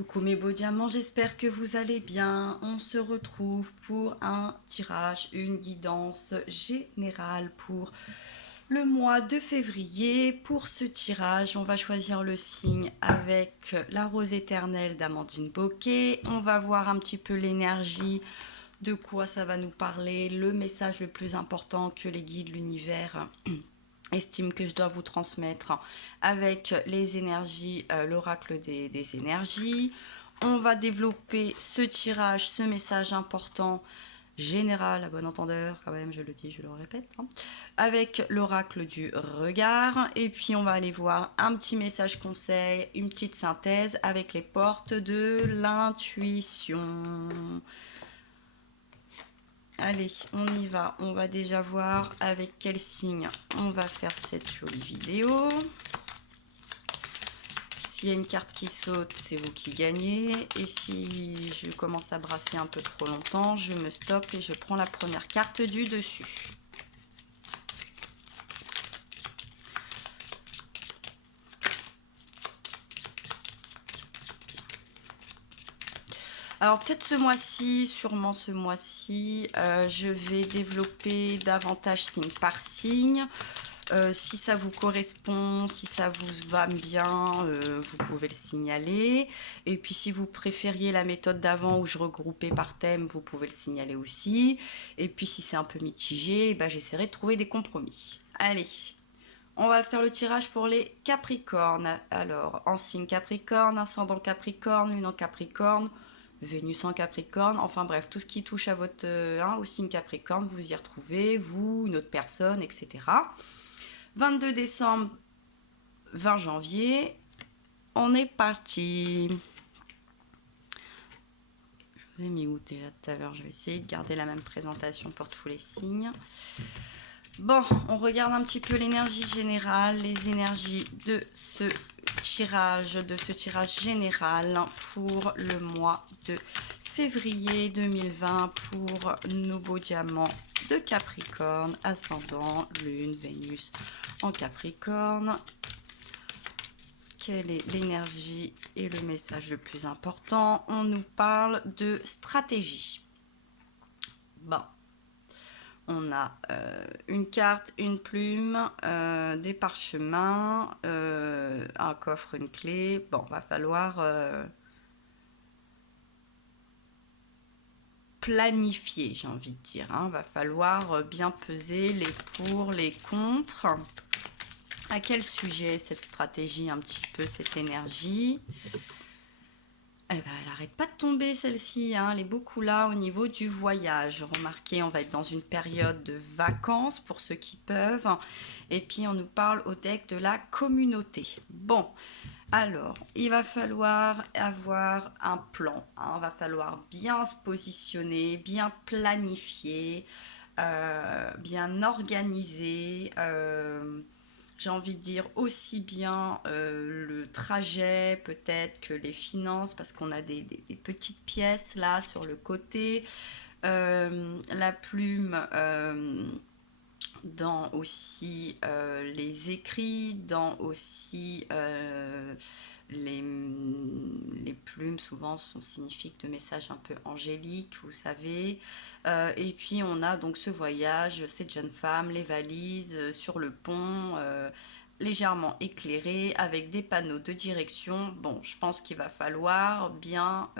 Coucou mes beaux diamants, j'espère que vous allez bien. On se retrouve pour un tirage, une guidance générale pour le mois de février. Pour ce tirage, on va choisir le signe avec la rose éternelle d'Amandine Bocquet. On va voir un petit peu l'énergie, de quoi ça va nous parler, le message le plus important que les guides, l'univers estime que je dois vous transmettre avec les énergies, l'oracle des énergies. On va développer ce tirage, ce message important, général, à bon entendeur, quand même, je le dis, je le répète, hein, avec l'oracle du regard. Et puis, on va aller voir un petit message conseil, une petite synthèse avec les portes de l'intuition. Allez, on y va. On va déjà voir avec quel signe on va faire cette jolie vidéo. S'il y a une carte qui saute, c'est vous qui gagnez. Et si je commence à brasser un peu trop longtemps, je me stoppe et je prends la première carte du dessus. Alors peut-être ce mois-ci, sûrement ce mois-ci, je vais développer davantage signe par signe. Si ça vous correspond, si ça vous va bien, vous pouvez le signaler. Et puis si vous préfériez la méthode d'avant où je regroupais par thème, vous pouvez le signaler aussi. Et puis si c'est un peu mitigé, j'essaierai de trouver des compromis. Allez, on va faire le tirage pour les Capricornes. Alors, en signe Capricorne, ascendant Capricorne, lune en Capricorne, Vénus en Capricorne, enfin bref, tout ce qui touche à votre au signe Capricorne, vous y retrouvez, vous, une autre personne, etc. 22 décembre, 20 janvier, on est parti. Je vous ai mis où déjà tout à l'heure, je vais essayer de garder la même présentation pour tous les signes. Bon, on regarde un petit peu l'énergie générale, les énergies de ce tirage général pour le mois de février 2020 pour nos beaux diamants de Capricorne, ascendant, lune, Vénus en Capricorne. Quelle est l'énergie et le message le plus important? On nous parle de stratégie. Bon. On a une carte, une plume, des parchemins, un coffre, une clé. Bon, va falloir planifier, j'ai envie de dire. Hein. Va falloir bien peser les pour, les contre. À quel sujet cette stratégie, un petit peu cette énergie? Elle n'arrête pas de tomber celle-ci, hein. Elle est beaucoup là au niveau du voyage. Remarquez, on va être dans une période de vacances pour ceux qui peuvent. Et puis on nous parle au deck de la communauté. Bon, alors il va falloir avoir un plan, hein. Il va falloir bien se positionner, bien planifier, bien organiser. J'ai envie de dire aussi bien le trajet peut-être que les finances parce qu'on a des petites pièces là sur le côté. La plume dans aussi les écrits, dans aussi les plumes souvent sont signifiques de messages un peu angéliques, vous savez. Et puis on a donc ce voyage, cette jeune femme, les valises sur le pont, légèrement éclairé avec des panneaux de direction. Bon, je pense qu'il va falloir bien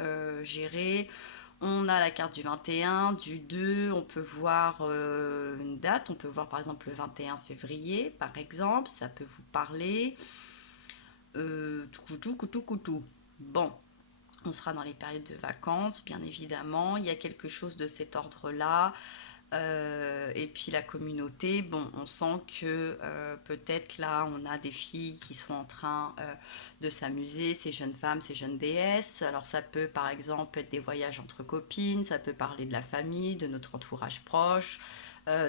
gérer. On a la carte du 21, du 2, on peut voir une date, on peut voir par exemple le 21 février, par exemple, ça peut vous parler. Coutou. Bon, on sera dans les périodes de vacances, bien évidemment, il y a quelque chose de cet ordre-là. Et puis la communauté, bon, on sent que peut-être là, on a des filles qui sont en train de s'amuser, ces jeunes femmes, ces jeunes déesses. Alors ça peut par exemple être des voyages entre copines, ça peut parler de la famille, de notre entourage proche.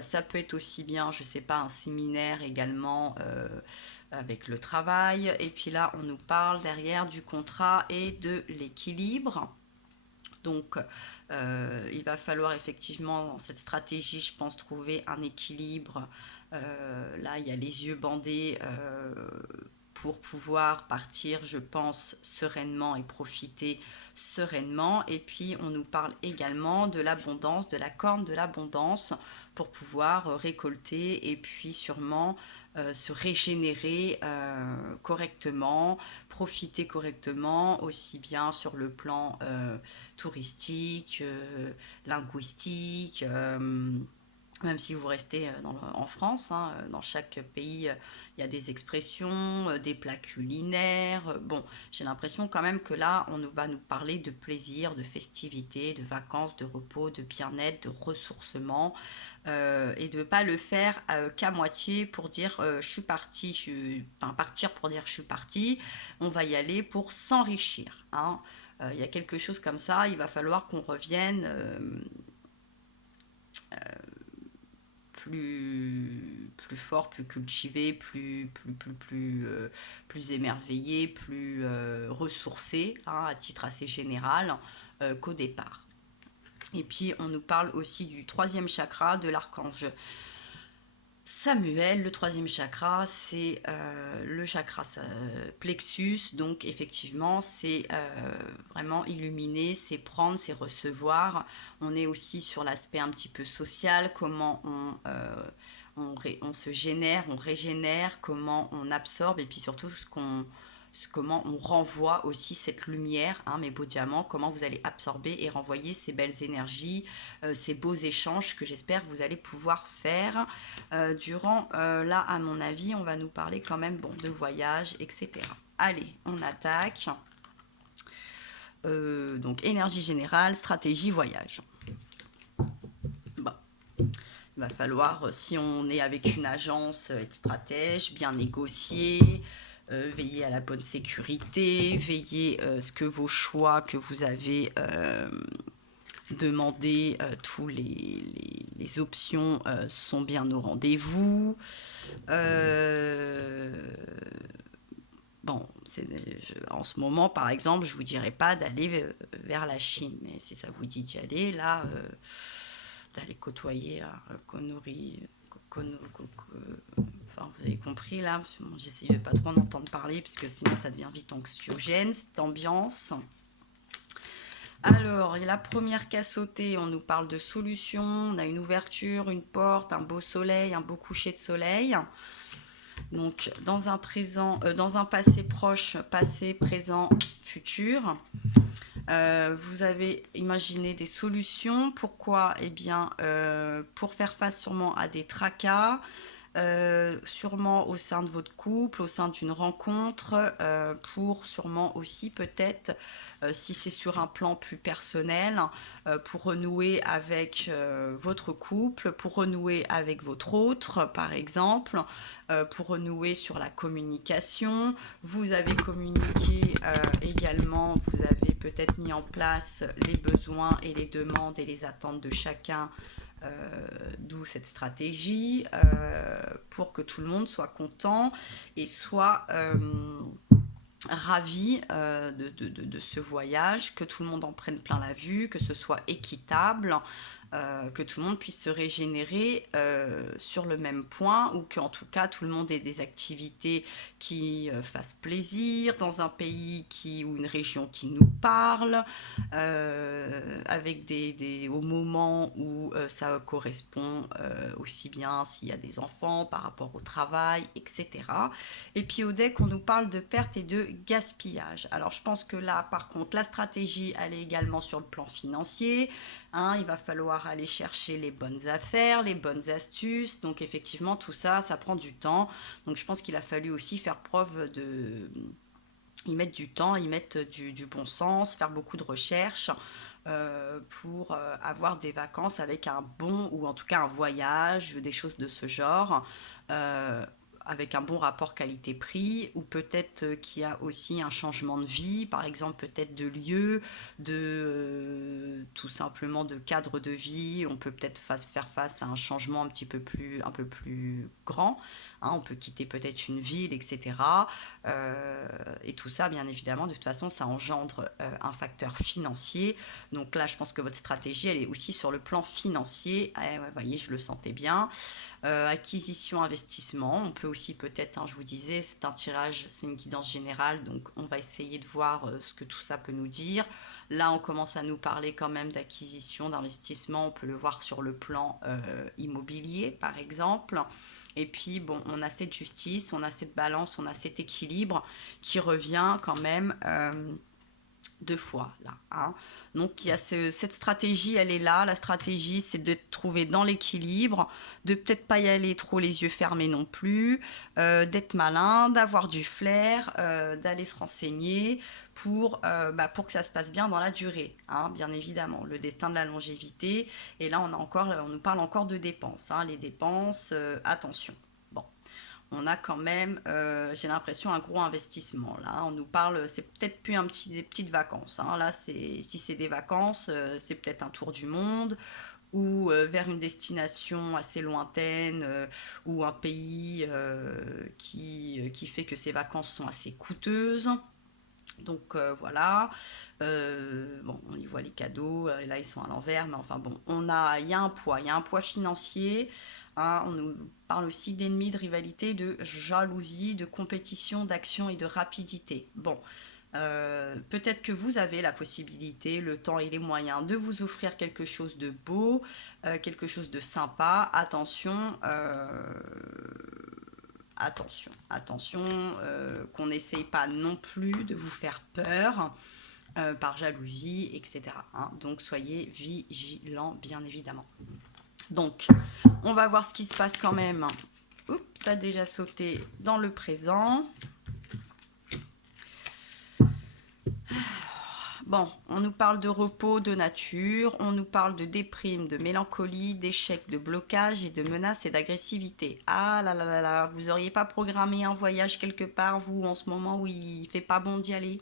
Ça peut être aussi bien, je sais pas, un séminaire également avec le travail. Et puis là, on nous parle derrière du contrat et de l'équilibre. Donc, il va falloir effectivement, dans cette stratégie, je pense, trouver un équilibre. Là, il y a les yeux bandés pour pouvoir partir, je pense, sereinement et profiter sereinement. Et puis on nous parle également de l'abondance, de la corne de l'abondance, pour pouvoir récolter et puis sûrement se régénérer correctement, profiter correctement, aussi bien sur le plan touristique, linguistique, même si vous restez en France, hein, dans chaque pays, il y a des expressions, des plats culinaires. Bon, j'ai l'impression quand même que là, va nous parler de plaisir, de festivité, de vacances, de repos, de bien-être, de ressourcement, et de ne pas le faire qu'à moitié pour dire je suis parti, enfin, partir pour dire je suis parti. On va y aller pour s'enrichir, hein. Il y a quelque chose comme ça, il va falloir qu'on revienne plus fort, plus cultivé, plus émerveillé, plus ressourcé, hein, à titre assez général, qu'au départ. Et puis on nous parle aussi du troisième chakra de l'archange Samuel. Le troisième chakra, c'est le chakra plexus, donc effectivement c'est vraiment illuminer, c'est prendre, c'est recevoir. On est aussi sur l'aspect un petit peu social, comment on se génère, on régénère, comment on absorbe, et puis surtout comment on renvoie aussi cette lumière, hein, mes beaux diamants, comment vous allez absorber et renvoyer ces belles énergies, ces beaux échanges que j'espère que vous allez pouvoir faire durant, là à mon avis, on va nous parler quand même de voyage, etc. Allez, on attaque. Donc énergie générale, stratégie, voyage. Bon. Il va falloir, si on est avec une agence, être stratège, bien négocier, veiller à la bonne sécurité, veiller ce que vos choix que vous avez demandé, tous les options sont bien au rendez-vous. Bon, en ce moment, par exemple, je vous dirais pas d'aller vers la Chine, mais si ça vous dit d'y aller, là, d'aller côtoyer à Connery, enfin, vous avez compris là, bon, j'essaye de pas trop en entendre parler, puisque sinon ça devient vite anxiogène, cette ambiance. Alors, la première qui a sauté, on nous parle de solution, on a une ouverture, une porte, un beau soleil, un beau coucher de soleil. Donc, dans un passé proche, passé, présent, futur, vous avez imaginé des solutions. Pourquoi? Eh bien, pour faire face sûrement à des tracas, sûrement au sein de votre couple, au sein d'une rencontre, pour sûrement aussi peut-être, si c'est sur un plan plus personnel, pour renouer avec votre couple, pour renouer avec votre autre, par exemple, pour renouer sur la communication. Vous avez communiqué également, vous avez peut-être mis en place les besoins et les demandes et les attentes de chacun, d'où cette stratégie, pour que tout le monde soit content et soit ravi de ce voyage, que tout le monde en prenne plein la vue, que ce soit équitable, que tout le monde puisse se régénérer sur le même point, ou qu'en tout cas tout le monde ait des activités qui fassent plaisir dans un pays ou une région qui nous parle, avec au moment où ça correspond, aussi bien s'il y a des enfants par rapport au travail, etc. Et puis au deck, on nous parle de perte et de gaspillage. Alors je pense que là, par contre, la stratégie, elle est également sur le plan financier. Hein, il va falloir aller chercher les bonnes affaires, les bonnes astuces. Donc effectivement, tout ça, ça prend du temps. Donc je pense qu'il a fallu aussi faire preuve y mettre du temps, y mettre du bon sens, faire beaucoup de recherches pour avoir des vacances avec un bon, ou en tout cas un voyage, des choses de ce genre, avec un bon rapport qualité-prix, ou peut-être qu'il y a aussi un changement de vie, par exemple peut-être de lieu, tout simplement de cadre de vie. On peut peut-être faire face à un changement un peu plus grand, hein, on peut quitter peut-être une ville, etc. Et tout ça, bien évidemment, de toute façon, ça engendre un facteur financier. Donc là, je pense que votre stratégie, elle est aussi sur le plan financier. Ouais, vous voyez, je le sentais bien. Acquisition, investissement, on peut aussi peut-être, hein, je vous disais, c'est un tirage, c'est une guidance générale, donc on va essayer de voir ce que tout ça peut nous dire. Là, on commence à nous parler quand même d'acquisition, d'investissement, on peut le voir sur le plan immobilier, par exemple. Et puis, bon, on a cette justice, on a cette balance, on a cet équilibre qui revient quand même deux fois là, hein. Donc il y a cette stratégie, elle est là. La stratégie, c'est de trouver dans l'équilibre, de peut-être pas y aller trop les yeux fermés non plus, d'être malin, d'avoir du flair, d'aller se renseigner pour que ça se passe bien dans la durée, hein, bien évidemment. Le destin de la longévité. Et là, on nous parle encore de dépenses, hein. Les dépenses, attention. Bon, on a quand même, j'ai l'impression, un gros investissement. Là, on nous parle, c'est peut-être plus des petites vacances, hein. Là, si c'est des vacances, c'est peut-être un tour du monde ou vers une destination assez lointaine ou un pays qui fait que ces vacances sont assez coûteuses. Donc voilà, bon, on y voit les cadeaux, là ils sont à l'envers, mais enfin bon, il y a un poids financier, hein. On nous parle aussi d'ennemis, de rivalité, de jalousie, de compétition, d'action et de rapidité. Bon, peut-être que vous avez la possibilité, le temps et les moyens de vous offrir quelque chose de beau, quelque chose de sympa. Attention, attention, qu'on n'essaye pas non plus de vous faire peur par jalousie, etc., hein. Donc soyez vigilants, bien évidemment. Donc, on va voir ce qui se passe quand même. Oups, ça a déjà sauté dans le présent. Bon, on nous parle de repos, de nature, on nous parle de déprime, de mélancolie, d'échec, de blocage et de menaces et d'agressivité. Ah là là là là, vous auriez pas programmé un voyage quelque part, vous, en ce moment où il fait pas bon d'y aller?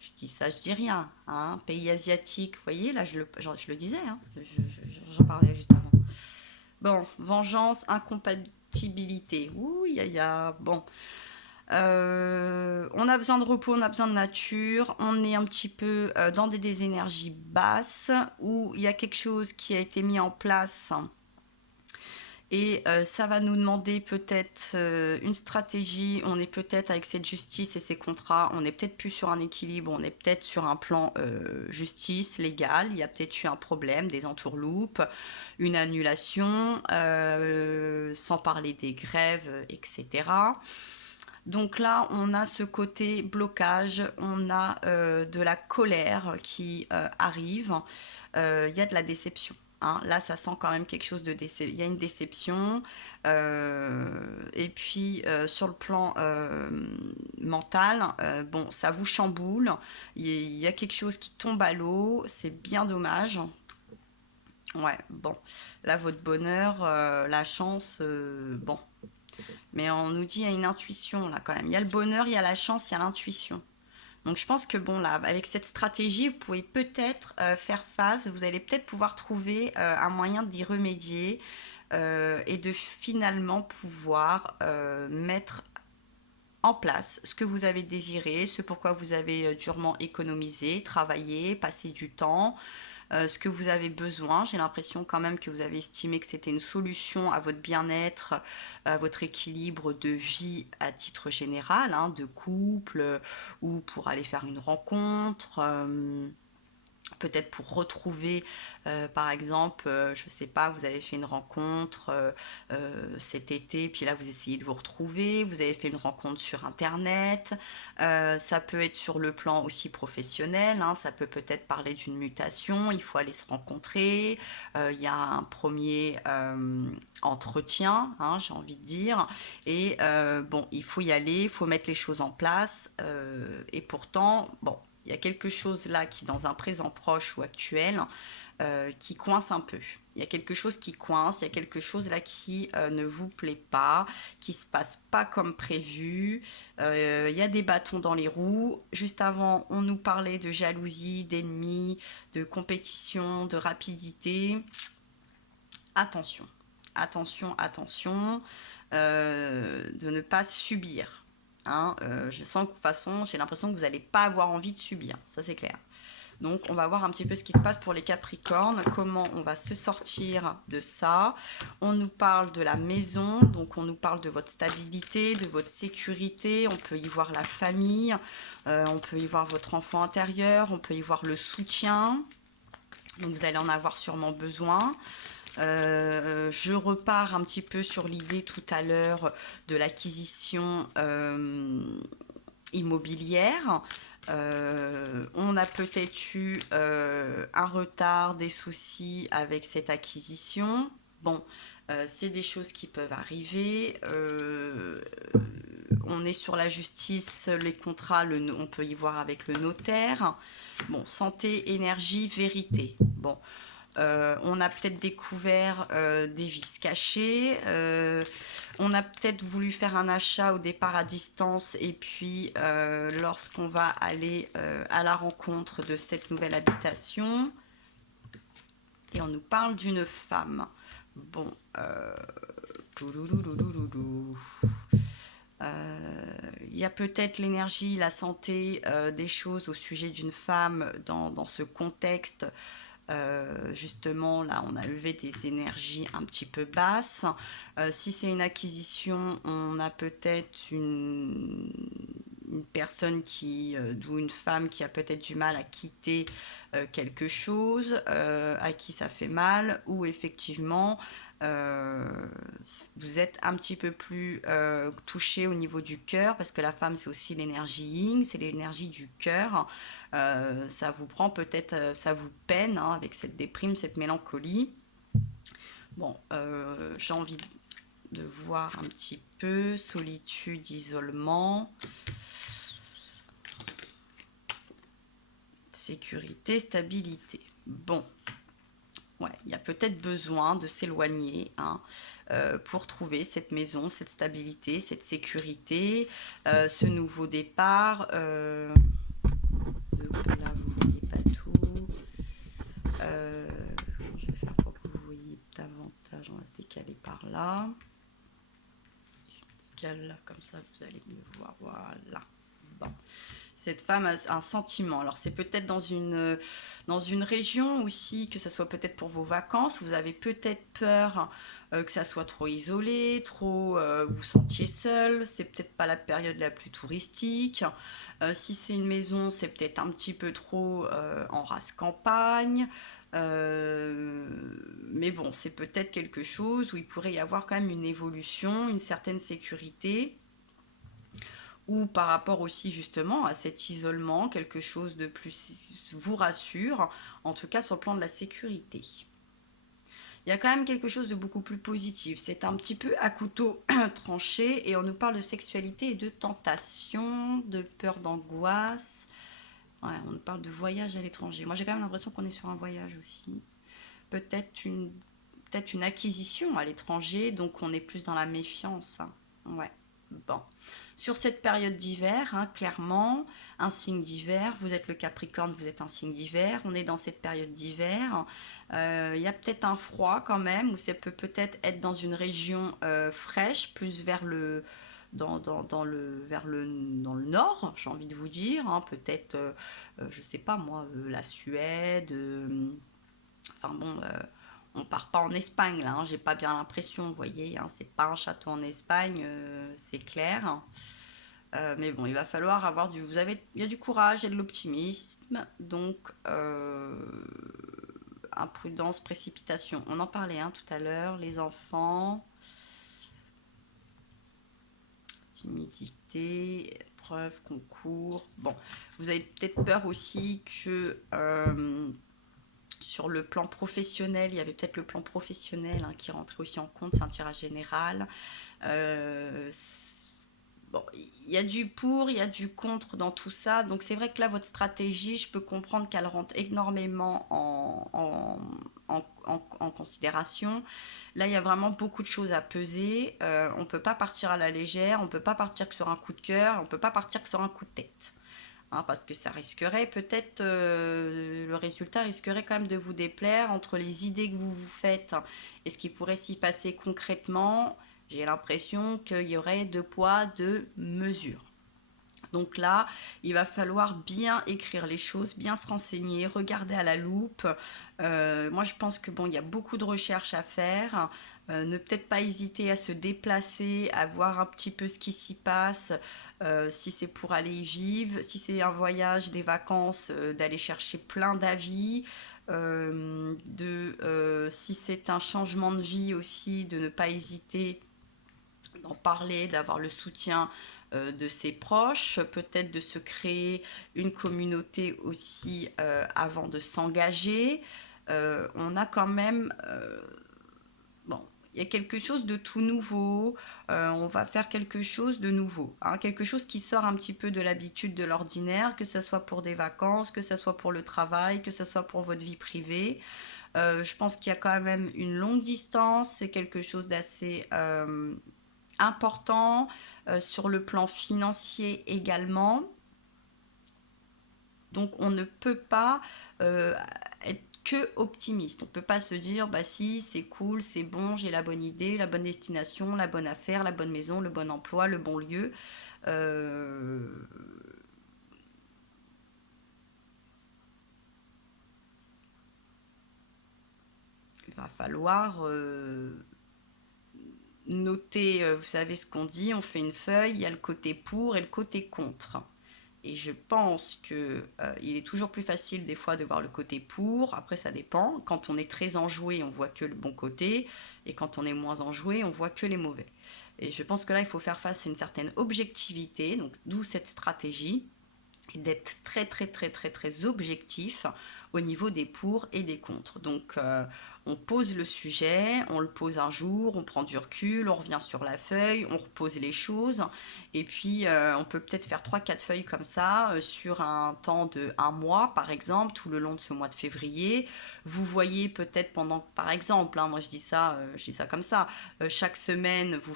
Je dis ça, je dis rien, hein. Pays asiatique, vous voyez, là je le disais, hein. J'en parlais juste avant. Bon, vengeance, incompatibilité. Ouh, bon. On a besoin de repos, on a besoin de nature, on est un petit peu dans des énergies basses où il y a quelque chose qui a été mis en place et ça va nous demander peut-être une stratégie. On est peut-être avec cette justice et ces contrats, on est peut-être plus sur un équilibre, on est peut-être sur un plan justice, légal. Il y a peut-être eu un problème, des entourloupes, une annulation, sans parler des grèves, etc. Donc là, on a ce côté blocage, on a de la colère qui arrive, il y a de la déception, hein. Là, ça sent quand même quelque chose de déception. Il y a une déception. Et puis, sur le plan mental, bon, ça vous chamboule. Il y a quelque chose qui tombe à l'eau. C'est bien dommage. Ouais, bon. Là, votre bonheur, la chance, bon. Mais on nous dit il y a une intuition là quand même. Il y a le bonheur, il y a la chance, il y a l'intuition. Donc je pense que bon là, avec cette stratégie, vous pouvez peut-être faire face, vous allez peut-être pouvoir trouver un moyen d'y remédier et de finalement pouvoir mettre en place ce que vous avez désiré, ce pourquoi vous avez durement économisé, travaillé, passé du temps, ce que vous avez besoin. J'ai l'impression quand même que vous avez estimé que c'était une solution à votre bien-être, à votre équilibre de vie à titre général, hein, de couple, ou pour aller faire une rencontre. Peut-être pour retrouver, par exemple, je sais pas, vous avez fait une rencontre cet été, puis là vous essayez de vous retrouver, vous avez fait une rencontre sur Internet, ça peut être sur le plan aussi professionnel, hein, ça peut peut-être parler d'une mutation, il faut aller se rencontrer, il y a un premier entretien, hein, j'ai envie de dire, et bon, il faut y aller, il faut mettre les choses en place, et pourtant, bon, il y a quelque chose là qui, dans un présent proche ou actuel, qui coince un peu. Il y a quelque chose qui coince, il y a quelque chose là qui ne vous plaît pas, qui se passe pas comme prévu. Il y a des bâtons dans les roues. Juste avant, on nous parlait de jalousie, d'ennemis, de compétition, de rapidité. Attention, attention, attention. de ne pas subir. Hein. Je sens que de toute façon, j'ai l'impression que vous n'allez pas avoir envie de subir, ça c'est clair. Donc on va voir un petit peu ce qui se passe pour les Capricornes, comment on va se sortir de ça. On nous parle de la maison, donc on nous parle de votre stabilité, de votre sécurité, on peut y voir la famille, on peut y voir votre enfant intérieur, on peut y voir le soutien, donc vous allez en avoir sûrement besoin. Je repars un petit peu sur l'idée tout à l'heure de l'acquisition immobilière. On a peut-être eu un retard, des soucis avec cette acquisition. Bon, c'est des choses qui peuvent arriver. On est sur la justice, les contrats, on peut y voir avec le notaire. Bon, santé, énergie, vérité. Bon, on a peut-être découvert des vices cachés, on a peut-être voulu faire un achat au départ à distance et puis lorsqu'on va aller à la rencontre de cette nouvelle habitation, et on nous parle d'une femme. Bon, il y a peut-être l'énergie, la santé, des choses au sujet d'une femme dans ce contexte. Justement, là, on a levé des énergies un petit peu basses. Si c'est une acquisition, on a peut-être une personne d'où une femme qui a peut-être du mal à quitter quelque chose, à qui ça fait mal, ou effectivement vous êtes un petit peu plus touché au niveau du cœur, parce que la femme c'est aussi l'énergie yin, c'est l'énergie du cœur. Ça vous prend peut-être, ça vous peine hein, avec cette déprime, cette mélancolie. Bon, j'ai envie de voir un petit peu solitude, isolement, sécurité, stabilité. Bon, ouais, il y a peut-être besoin de s'éloigner hein, pour trouver cette maison, cette stabilité, cette sécurité, ce nouveau départ. Là, vous ne voyez pas tout. Je vais faire pour que vous voyez davantage. On va se décaler par là. Je décale là, comme ça, vous allez mieux voir. Voilà. Bon. Cette femme a un sentiment. Alors c'est peut-être dans une région aussi, que ce soit peut-être pour vos vacances. Vous avez peut-être peur que ça soit trop isolé, trop vous sentiez seul. C'est peut-être pas la période la plus touristique. Si c'est une maison, c'est peut-être un petit peu trop en race campagne. Mais bon, c'est peut-être quelque chose où il pourrait y avoir quand même une évolution, une certaine sécurité, ou par rapport aussi justement à cet isolement, quelque chose de plus vous rassure, en tout cas sur le plan de la sécurité. Il y a quand même quelque chose de beaucoup plus positif. C'est un petit peu à couteau tranché et on nous parle de sexualité et de tentation, de peur, d'angoisse. Ouais, on nous parle de voyage à l'étranger. Moi j'ai quand même l'impression qu'on est sur un voyage aussi. Peut-être une acquisition à l'étranger, donc on est plus dans la méfiance. Hein. Ouais, bon. Sur cette période d'hiver, hein, clairement, un signe d'hiver, vous êtes le Capricorne, vous êtes un signe d'hiver, on est dans cette période d'hiver, il y a peut-être un froid quand même, ou ça peut peut-être être dans une région fraîche, plus vers dans le nord, j'ai envie de vous dire, hein, peut-être, je sais pas moi, la Suède, enfin bon, on part pas en Espagne là, hein, j'ai pas bien l'impression, vous voyez, hein, c'est pas un château en Espagne, c'est clair. Mais bon, il va falloir avoir il y a du courage, il y a de l'optimisme, donc imprudence, précipitation. On en parlait hein, tout à l'heure, les enfants, timidité, preuve, concours. Bon, vous avez peut-être peur aussi que sur le plan professionnel, il y avait peut-être le plan professionnel hein, qui rentrait aussi en compte, c'est un tirage général. Bon, il y a du pour, il y a du contre dans tout ça. Donc c'est vrai que là, votre stratégie, je peux comprendre qu'elle rentre énormément en considération. Là, il y a vraiment beaucoup de choses à peser. On ne peut pas partir à la légère, on ne peut pas partir que sur un coup de cœur, on ne peut pas partir que sur un coup de tête. Hein, parce que ça risquerait peut-être, le résultat risquerait quand même de vous déplaire entre les idées que vous vous faites et ce qui pourrait s'y passer concrètement. J'ai l'impression qu'il y aurait 2 poids, 2 mesures. Donc là, il va falloir bien écrire les choses, bien se renseigner, regarder à la loupe. Moi, je pense que bon, il y a beaucoup de recherches à faire. Ne peut-être pas hésiter à se déplacer, à voir un petit peu ce qui s'y passe, si c'est pour aller y vivre, si c'est un voyage, des vacances, d'aller chercher plein d'avis. Si c'est un changement de vie aussi, de ne pas hésiter d'en parler, d'avoir le soutien de ses proches, peut-être de se créer une communauté aussi avant de s'engager. On a quand même, bon, il y a quelque chose de tout nouveau, on va faire quelque chose de nouveau, hein, quelque chose qui sort un petit peu de l'habitude de l'ordinaire, que ce soit pour des vacances, que ce soit pour le travail, que ce soit pour votre vie privée. Je pense qu'il y a quand même une longue distance, c'est quelque chose d'assez important sur le plan financier également. Donc on ne peut pas être que optimiste. On ne peut pas se dire bah si c'est cool, c'est bon, j'ai la bonne idée, la bonne destination, la bonne affaire, la bonne maison, le bon emploi, le bon lieu. Il va falloir noter, vous savez ce qu'on dit, on fait une feuille, il y a le côté pour et le côté contre. Et je pense que il est toujours plus facile des fois de voir le côté pour. Après, ça dépend. Quand on est très enjoué, on voit que le bon côté. Et quand on est moins enjoué, on voit que les mauvais. Et je pense que là, il faut faire face à une certaine objectivité. Donc, d'où cette stratégie. Et d'être très, très, très, très, très objectif au niveau des pour et des contre. Donc, on pose le sujet, on le pose un jour, on prend du recul, on revient sur la feuille, on repose les choses, et puis on peut peut-être faire 3-4 feuilles comme ça, sur un temps de 1 mois par exemple, tout le long de ce mois de février. Vous voyez peut-être pendant, par exemple, hein, moi je dis ça comme ça, chaque semaine vous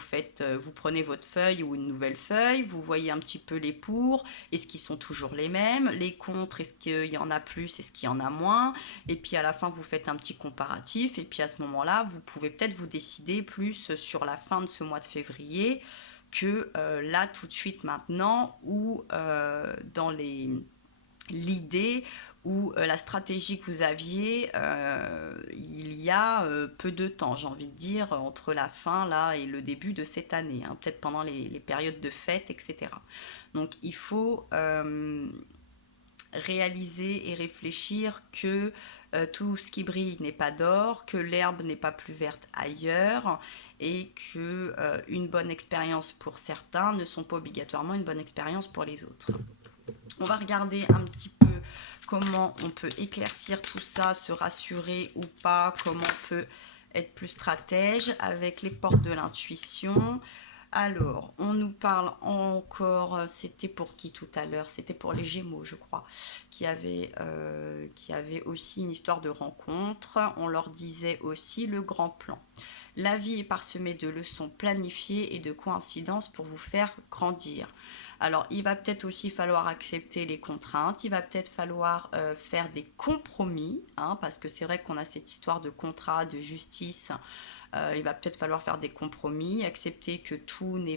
prenez votre feuille ou une nouvelle feuille, vous voyez un petit peu les pour, est-ce qu'ils sont toujours les mêmes, les contre, est-ce qu'il y en a plus, est-ce qu'il y en a moins, et puis à la fin vous faites un petit comparatif. Et puis à ce moment-là, vous pouvez peut-être vous décider plus sur la fin de ce mois de février que là tout de suite maintenant, ou dans l'idée ou la stratégie que vous aviez il y a peu de temps, j'ai envie de dire, entre la fin là et le début de cette année, hein, peut-être pendant les périodes de fête, etc. Donc il faut réaliser et réfléchir que tout ce qui brille n'est pas d'or, que l'herbe n'est pas plus verte ailleurs, et que une bonne expérience pour certains ne sont pas obligatoirement une bonne expérience pour les autres. On va regarder un petit peu comment on peut éclaircir tout ça, se rassurer ou pas, comment on peut être plus stratège avec les portes de l'intuition. Alors, on nous parle encore, c'était pour qui tout à l'heure? C'était pour les Gémeaux, je crois, qui avaient aussi une histoire de rencontre. On leur disait aussi le grand plan. La vie est parsemée de leçons planifiées et de coïncidences pour vous faire grandir. Alors, il va peut-être aussi falloir accepter les contraintes, il va peut-être falloir faire des compromis, hein, parce que c'est vrai qu'on a cette histoire de contrat, de justice. Il va peut-être falloir faire des compromis, accepter que tout ne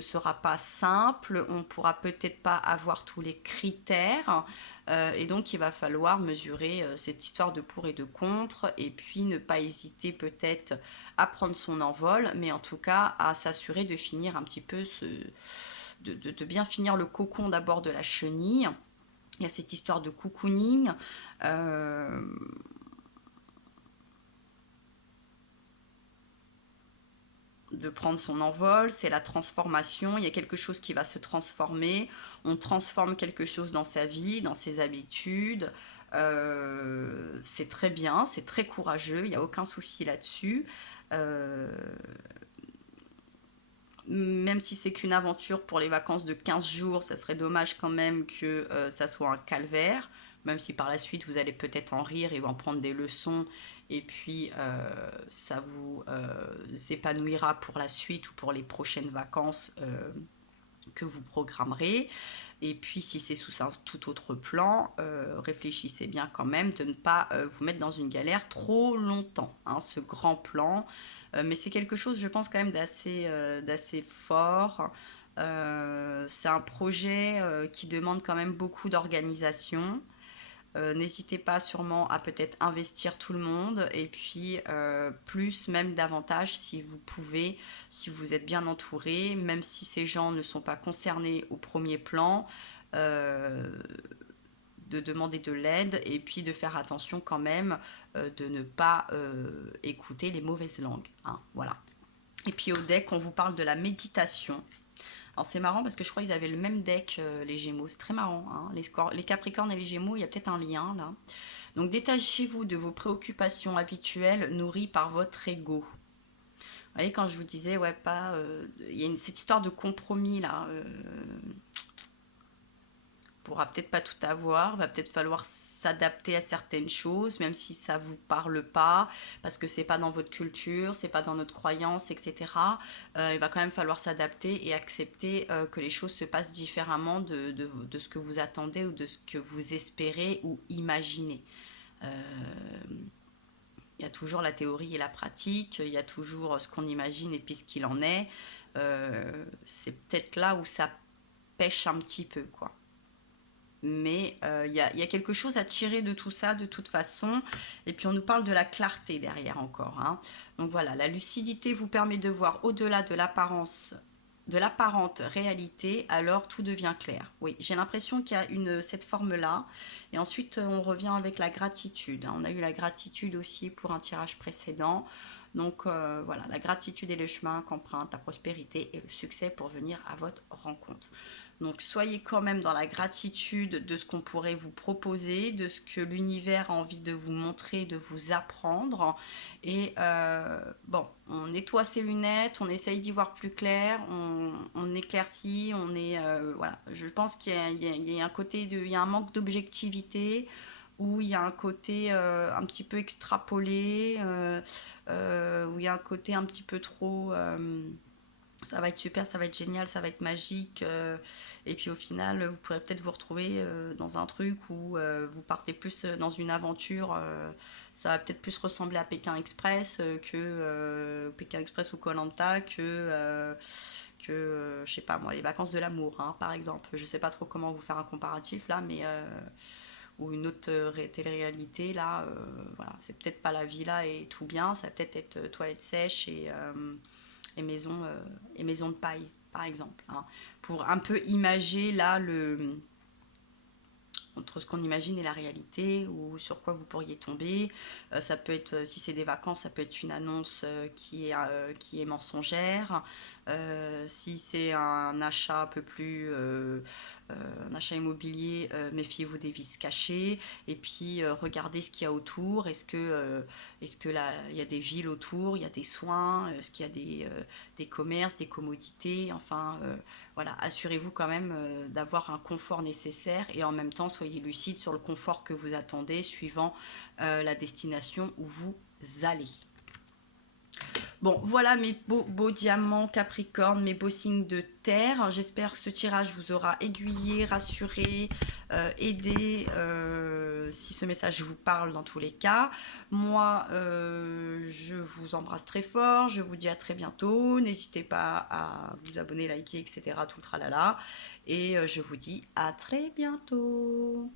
sera pas simple, on ne pourra peut-être pas avoir tous les critères, et donc il va falloir mesurer cette histoire de pour et de contre, et puis ne pas hésiter peut-être à prendre son envol, mais en tout cas à s'assurer de finir un petit peu de bien finir le cocon d'abord de la chenille. Il y a cette histoire de cocooning, de prendre son envol, c'est la transformation, il y a quelque chose qui va se transformer, on transforme quelque chose dans sa vie, dans ses habitudes, c'est très bien, c'est très courageux, il n'y a aucun souci là-dessus, même si c'est qu'une aventure pour les vacances de 15 jours, ça serait dommage quand même que ça soit un calvaire, même si par la suite vous allez peut-être en rire et en prendre des leçons, et puis ça vous épanouira pour la suite ou pour les prochaines vacances que vous programmerez. Et puis si c'est sous un tout autre plan, réfléchissez bien quand même de ne pas vous mettre dans une galère trop longtemps, hein, ce grand plan. Mais c'est quelque chose, je pense, quand même d'assez fort. C'est un projet qui demande quand même beaucoup d'organisation. N'hésitez pas sûrement à peut-être investir tout le monde et puis plus même davantage si vous pouvez, si vous êtes bien entouré, même si ces gens ne sont pas concernés au premier plan, de demander de l'aide et puis de faire attention quand même de ne pas écouter les mauvaises langues, hein, voilà. Et puis au deck, on vous parle de la méditation. Alors c'est marrant parce que je crois qu'ils avaient le même deck, les Gémeaux. C'est très marrant, hein. Les Capricornes et les Gémeaux, il y a peut-être un lien là. Donc détachez-vous de vos préoccupations habituelles nourries par votre ego. Vous voyez, quand je vous disais, ouais, pas... il y a cette histoire de compromis là. Pourra peut-être pas tout avoir, va peut-être falloir s'adapter à certaines choses, même si ça vous parle pas, parce que c'est pas dans votre culture, c'est pas dans notre croyance, etc. Il va quand même falloir s'adapter et accepter que les choses se passent différemment de ce que vous attendez ou de ce que vous espérez ou imaginez. Il y a toujours la théorie et la pratique, il y a toujours ce qu'on imagine et puis ce qu'il en est. C'est peut-être là où ça pêche un petit peu, quoi. Mais il y a quelque chose à tirer de tout ça de toute façon. Et puis on nous parle de la clarté derrière encore, hein. Donc voilà, la lucidité vous permet de voir au-delà de l'apparence, de l'apparente réalité, alors tout devient clair. Oui, j'ai l'impression qu'il y a cette forme-là. Et ensuite, on revient avec la gratitude, hein. On a eu la gratitude aussi pour un tirage précédent. Donc voilà, la gratitude est le chemin qu'emprunte la prospérité et le succès pour venir à votre rencontre. Donc soyez quand même dans la gratitude de ce qu'on pourrait vous proposer, de ce que l'univers a envie de vous montrer, de vous apprendre. Et bon, on nettoie ses lunettes, on essaye d'y voir plus clair, on éclaircit, voilà. Je pense qu'il y a un côté il y a un manque d'objectivité, où il y a un côté un petit peu extrapolé, où il y a un côté un petit peu trop... ça va être super, ça va être génial, ça va être magique. Et puis au final, vous pourrez peut-être vous retrouver dans un truc où vous partez plus dans une aventure. Ça va peut-être plus ressembler à Pékin Express que Pékin Express ou koh que je sais pas moi, les vacances de l'amour, hein, par exemple. Je sais pas trop comment vous faire un comparatif là, mais ou une autre télé-réalité là, voilà, c'est peut-être pas la villa et tout bien, ça va peut-être être toilette sèche et maison de paille, par exemple, hein, pour un peu imager là entre ce qu'on imagine et la réalité, ou sur quoi vous pourriez tomber. Ça peut être, si c'est des vacances, ça peut être une annonce qui est mensongère. Si c'est un achat un peu plus... un achat immobilier, méfiez-vous des vices cachés. Et puis, regardez ce qu'il y a autour. Est-ce que là, il y a des villes autour, il y a des soins, est-ce qu'il y a des commerces, des commodités, enfin... voilà, assurez-vous quand même d'avoir un confort nécessaire et en même temps soyez lucide sur le confort que vous attendez suivant la destination où vous allez. Bon, voilà mes beaux diamants Capricorne, mes beaux signes de terre. J'espère que ce tirage vous aura aiguillé, rassuré, aidé, si ce message vous parle dans tous les cas. Moi, je vous embrasse très fort, je vous dis à très bientôt. N'hésitez pas à vous abonner, liker, etc. tout le tralala. Et je vous dis à très bientôt.